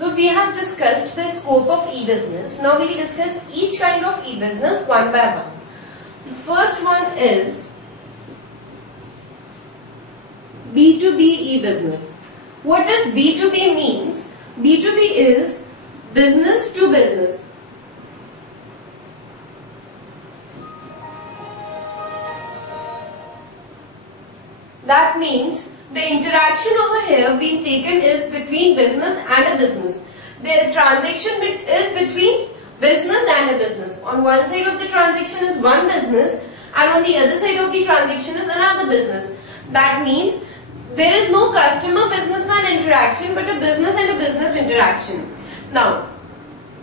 So we have discussed the scope of e-business. Now we will discuss each kind of e-business one by one. The first one is B2B e-business. What does B2B means? B2B is business to business. That means the interaction over here being taken is between business and a business. The transaction is between business and a business. On one side of the transaction is one business and on the other side of the transaction is another business. That means there is no customer-businessman interaction but a business and a business interaction. Now,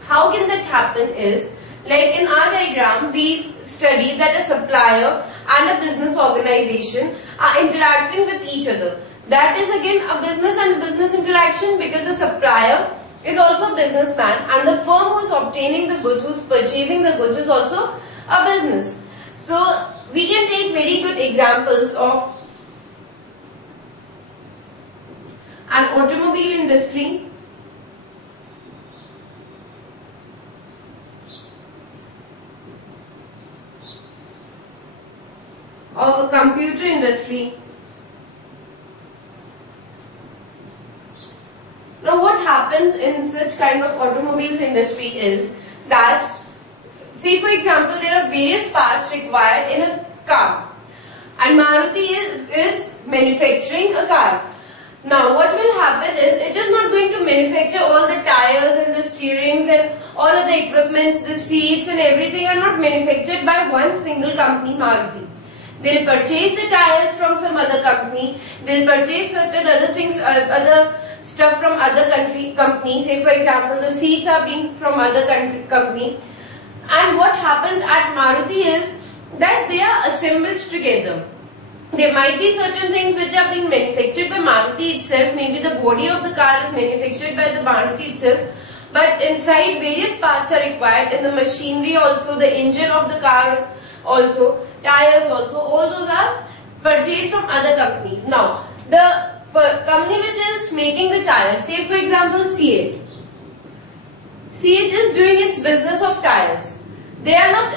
how can that happen is, like in our diagram, we study that a supplier and a business organization are interacting with each other. That is again a business and business interaction because the supplier is also a businessman and the firm who is obtaining the goods, who is purchasing the goods, is also a business. So we can take very good examples of an automobile industry, or a computer industry. Now what happens in such kind of automobiles industry is that, say for example, there are various parts required in a car and Maruti is manufacturing a car. Now what will happen is, it is not going to manufacture all the tires and the steerings and all of the equipments, the seats and everything are not manufactured by one single company, Maruti. They'll purchase the tires from some other company, they'll purchase certain other things, other stuff from other companies. Say for example, the seats are being from other company. And what happens at Maruti is that they are assembled together. There might be certain things which are being manufactured by Maruti itself, maybe the body of the car is manufactured by the Maruti itself, but inside various parts are required, in the machinery also, the engine of the car also, tires also, all those are purchased from other companies. Now, the company which is making the tires, say for example CERT. CERT is doing its business of tires. They are not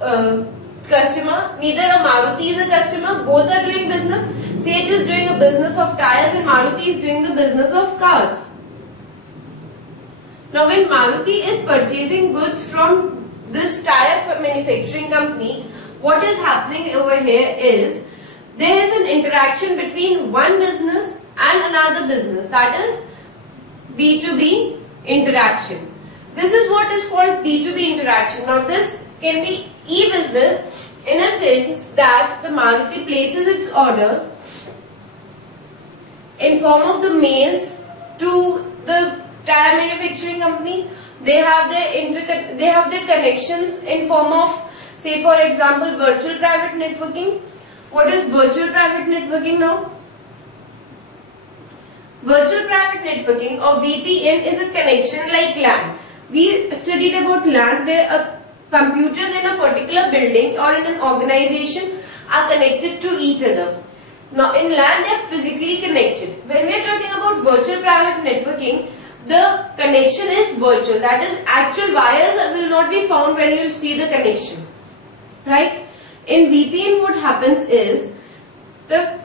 a customer, neither a Maruti is a customer, both are doing business. CERT is doing a business of tires and Maruti is doing the business of cars. Now when Maruti is purchasing goods from this tire manufacturing company, what is happening over here is, there is an interaction between one business and another business, that is B2B interaction. This is what is called B2B interaction. Now this can be e-business in a sense that the Maruti places its order in form of the mails to the tire manufacturing company. They have their connections in form of, say for example, virtual private networking. What is virtual private networking now? Virtual private networking or VPN is a connection like LAN. We studied about LAN where computers in a particular building or in an organization are connected to each other. Now in LAN they are physically connected. When we are talking about virtual private networking, the connection is virtual. That is, actual wires will not be found when you will see the connection. Right? In VPN what happens is, the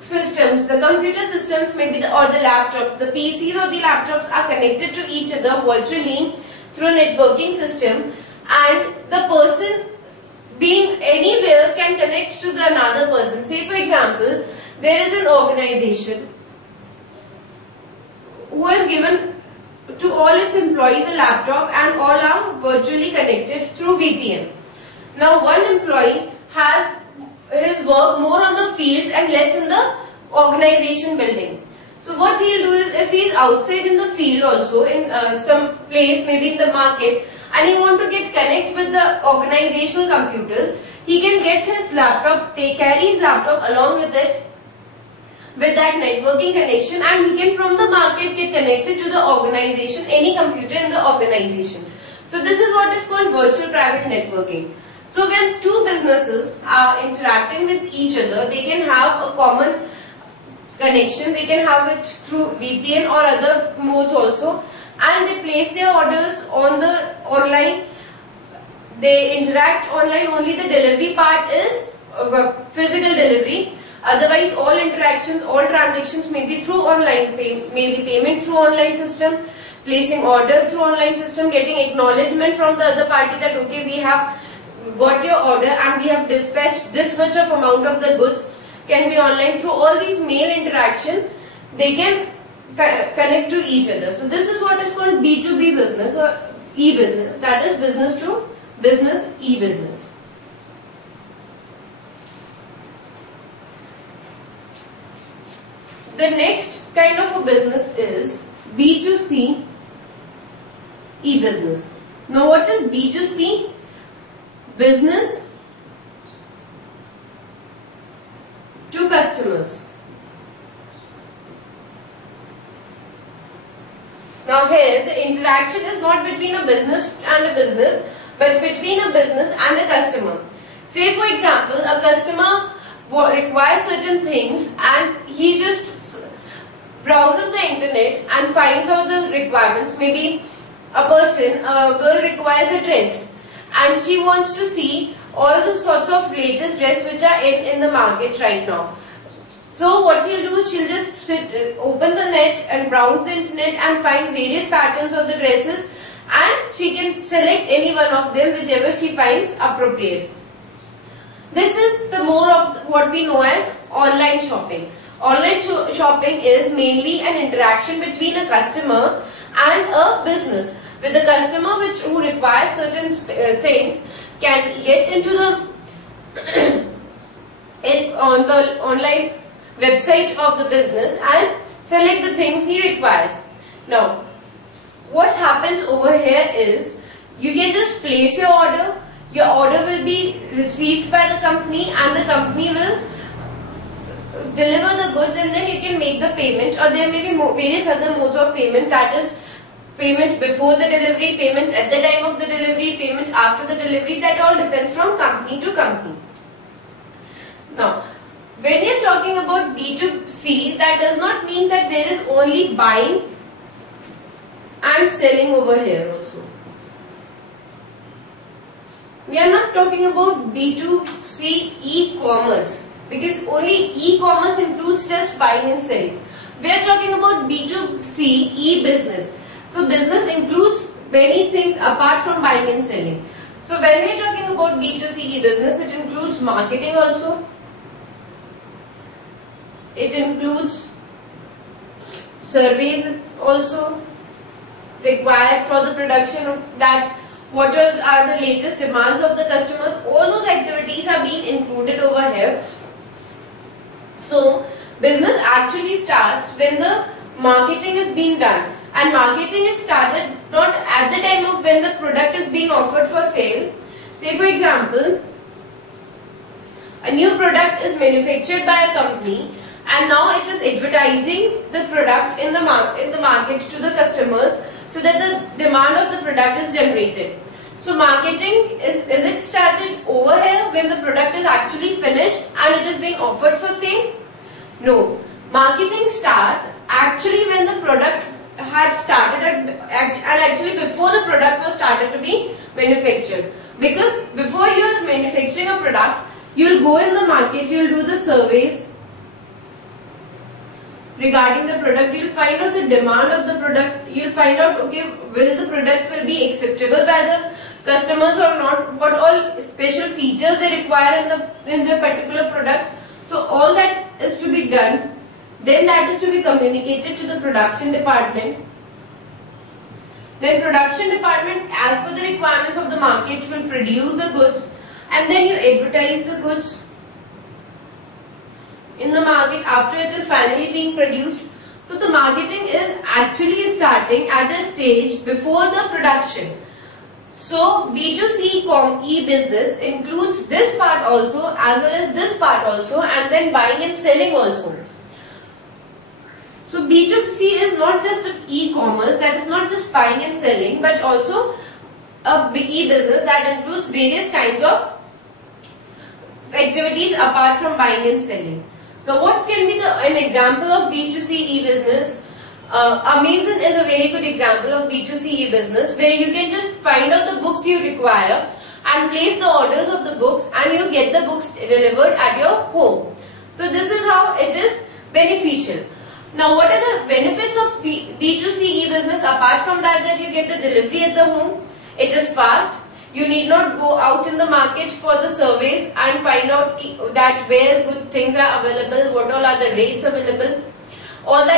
systems, the computer systems or the laptops, the PCs or the laptops are connected to each other virtually through a networking system, and the person being anywhere can connect to the another person. Say for example, there is an organization who has given to all its employees a laptop and all are virtually connected through VPN. Now one employee has his work more on the fields and less in the organization building. So what he will do is, if he is outside in the field also, in some place, maybe in the market, and he want to get connect with the organizational computers, he can get his laptop, carry his laptop along with it, with that networking connection, and he can from the market get connected to the organization, any computer in the organization. So this is what is called virtual private networking. So when two businesses are interacting with each other, they can have a common connection, they can have it through VPN or other modes also, and they place their orders on the online. They interact online. Only the delivery part is physical delivery. Otherwise, all interactions, all transactions may be through online, maybe payment through online system, placing order through online system, getting acknowledgement from the other party that okay, we have got your order and we have dispatched this much of amount of the goods, can be online. Through all these mail interaction, they can connect to each other. So this is what is called B2B business or e-business, that is business to business, e-business. The next kind of a business is B2C e-business. Now what is B2C? Business to customers. Now here the interaction is not between a business and a business, but between a business and a customer. Say for example, a customer requires certain things and he just browses the internet and finds out the requirements. Maybe a girl requires a dress and she wants to see all the sorts of latest dress which are in the market right now. So what she'll do, she'll just open the net and browse the internet and find various patterns of the dresses, and she can select any one of them, whichever she finds appropriate. This is the more of what we know as online shopping. Online shopping is mainly an interaction between a customer and a business. With the customer who requires certain things can get into the on the online website of the business and select the things he requires. Now, what happens over here is you can just place your order. Your order will be received by the company and the company will deliver the goods, and then you can make the payment, or there may be various other modes of payment, that is payment before the delivery, payment at the time of the delivery, payment after the delivery. That all depends from company to company. Now, when you are talking about B2C, that does not mean that there is only buying and selling over here also. We are not talking about B2C e-commerce, because only e-commerce includes just buying and selling. We are talking about B2C e-business. So business includes many things apart from buying and selling. So when we are talking about B2C e-business, it includes marketing also. It includes surveys also required for the production of that. What are the latest demands of the customers? All those activities are being included over here. So business actually starts when the marketing is being done, and marketing is started not at the time of when the product is being offered for sale. Say for example, a new product is manufactured by a company and now it is advertising the product in the market to the customers so that the demand of the product is generated. So marketing is it started over here when the product is actually finished and it is being offered for sale? No. Marketing starts actually when the product had started and actually before the product was started to be manufactured. Because before you are manufacturing a product, you will go in the market, you will do the surveys regarding the product, you will find out the demand of the product, you will find out okay, will the product will be acceptable by the customers or not, what all special features they require in the particular product. So all that is to be done. Then that is to be communicated to the production department. Then production department, as per the requirements of the market, will produce the goods, and then you advertise the goods in the market after it is finally being produced. So the marketing is actually starting at a stage before the production. So B2C e-business includes this part also as well as this part also, and then buying and selling also. So B2C is not just e-commerce, that is not just buying and selling, but also a big e-business that includes various kinds of activities apart from buying and selling. Now what can be an example of B2C e-business? Amazon is a very good example of B2C business where you can just find out the books you require and place the orders of the books and you get the books delivered at your home. So this is how it is beneficial. Now what are the benefits of B2C business apart from that you get the delivery at the home? It is fast. You need not go out in the markets for the surveys and find out that where good things are available, what all are the rates available. All that